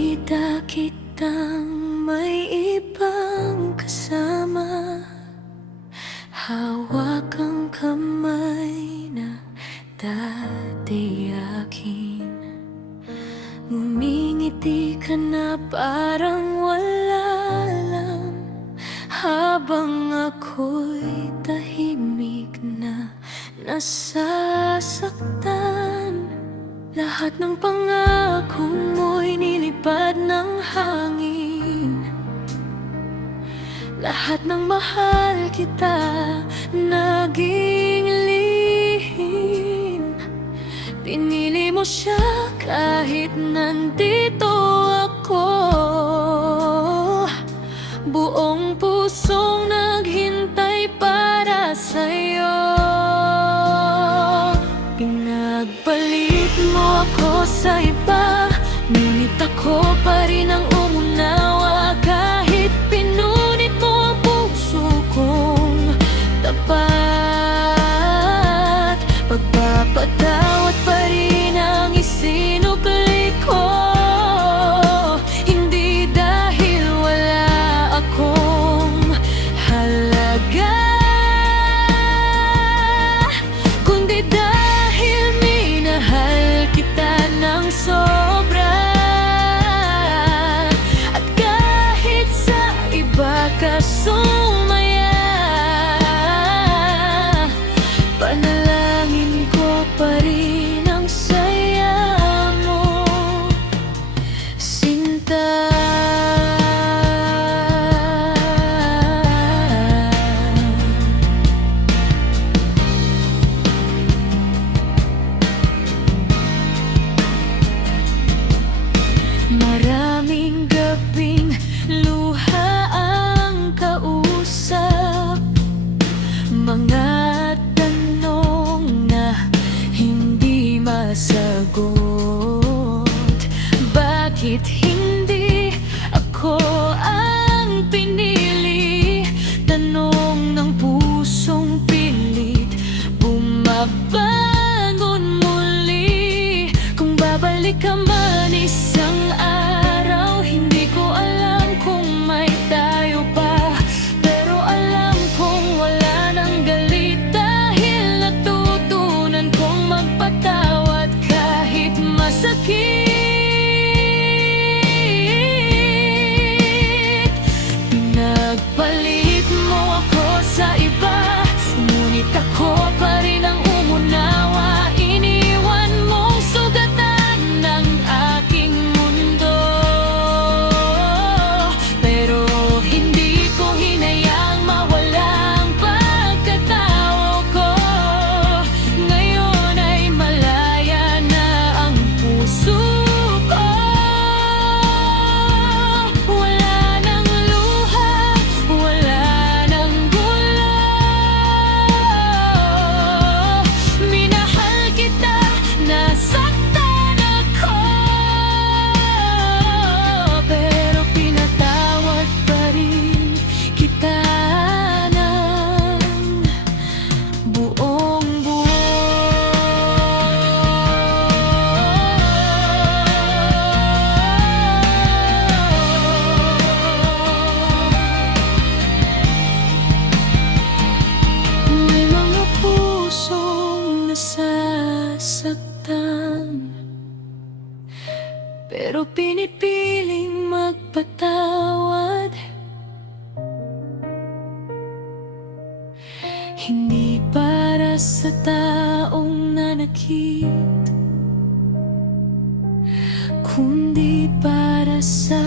Nakita kitang may ibang kasama, hawak ang kamay na dati akin. Ngumingiti ka na parang wala lang, habang ako'y tahimik na nasasaktan. Lahat ng pangako mo'y nilipad ng hangin. Lahat ng mahal kita naging lihim. Pinili mo siya kahit nandito ako, buong pusong naghintay para sa'yo. Pinagpalit mo ako sa iba, ngunit ako pa rin ang umunawa. Kahit pinunit mo ang puso kong tapat, pagpapatawad pa rin ang isinukli ko. Hindi dahil wala akong halaga, kundi dahil minahal kita ng sobra. At kahit sa iba ka sumaya, panalangin ko pa rin ang saya mo, sinta. Maraming gabing luha ang kausap, mga tanong na hindi masagot. Bakit hindi ako ang pinili? Tanong ng pusong pilit bumabangon muli. Kung babalik ka man isang araw, hindi ko alam kung may tayo pa, pero alam kong wala nang galit, dahil natutunan kong magpatawad kahit masakit. Pinagpalit mo ako sa iba, ngunit ako pa rin ang umunawa. Iniwan mong sugatan ng aking mundo, pero hindi ko hinayang mawala ang pagkatao ko. Ngayon ay malaya na ang puso ko. Wala nang luha, wala nang gulo. Minahal kita, nasaktan ako, pero pinatawad pa rin kita ng buong buo. May mga pusong nasasaktan, pero pinipiling magpatawad. Hindi para sa taong nanakit, kundi para sa